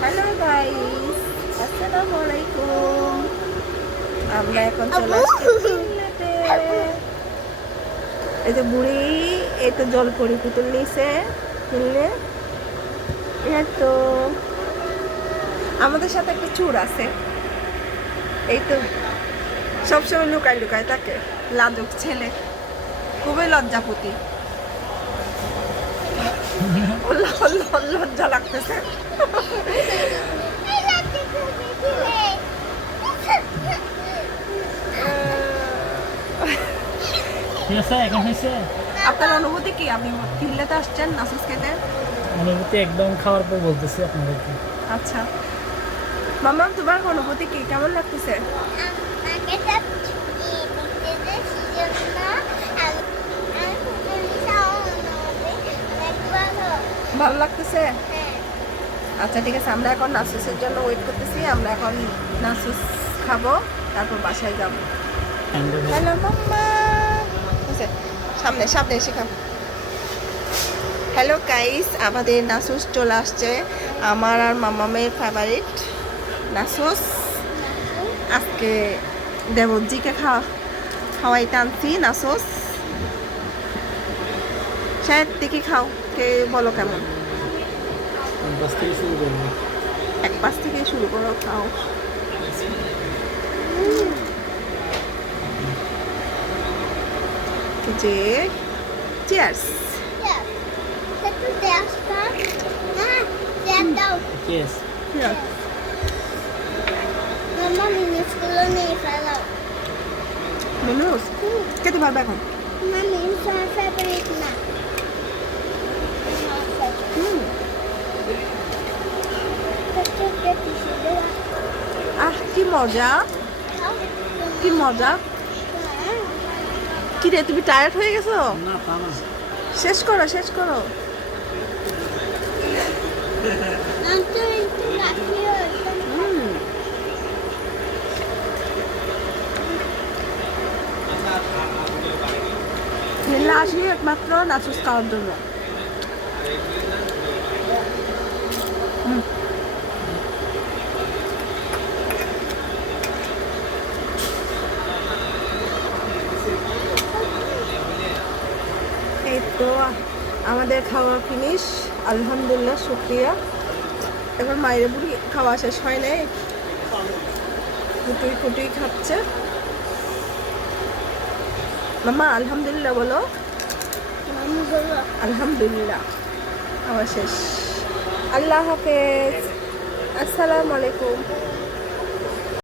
Hello guys, আসসালামু আলাইকুম। আমরা এখন চলে আসছি সিলেটে। এই যে বুড়ি, এই তো জলপরি পুতুল নিছে কিনলে। তো আমাদের সাথে একটা চুর আছে, এই তো সবসময় লুকায় লুকায় থাকে, লাজুক ছেলে, খুবই লজ্জাপতি। লজ্জা লাগতেছে। আপনার অনুভূতি কি? আপনি কিল্লাতে আসছেন নাসুস খেতে? অনুভূতি একদম খাওয়ার পর বলতেছি আপনাদেরকে। আচ্ছা মামা, তোমার অনুভূতি কি? কেমন লাগতেছে? ভালো লাগতেছে? আচ্ছা ঠিক আছে, আমরা এখন নাসুসের জন্য ওয়েট করতেছি। আমরা এখন নাসুস খাবো, তারপর বাসায় যাবো। হ্যালো মাম্মা, সামনে সামনে এসে খাও। হ্যালো গাইস, আমাদের নাসুস চলে আসছে, আমার আর মামামের ফেভারিট নাসুস। আজকে দেবজিকে খাওয়াইতে আনছি নাসুস। শায়দ দেখি খাও, কে বলো কেমন। এক পাশ থেকে শুরু করো, খাও। যে চিয়ার্স। Yes. মেনুস খেতে পারবে এখন? আহ কি মজা, কি মজা। কি রে, তুমি টায়ার্ড হয়ে গেছো? না, তা না। শেষ করো, শেষ করো। নীলা আসলে একমাত্র নাচুস খাওয়ার জন্য। এই তো আমাদের খাওয়া ফিনিশ, আলহামদুলিল্লাহ, শুক্রিয়া। এবার মায়ের বুড়ি খাওয়া শেষ হয় নাই, কুটুই কুটুই খাচ্ছে। মামা আলহামদুলিল্লাহ বলো। আলহামদুলিল্লাহ, খাওয়া শেষ। আল্লাহ হাফেজ, আসসালামু আলাইকুম।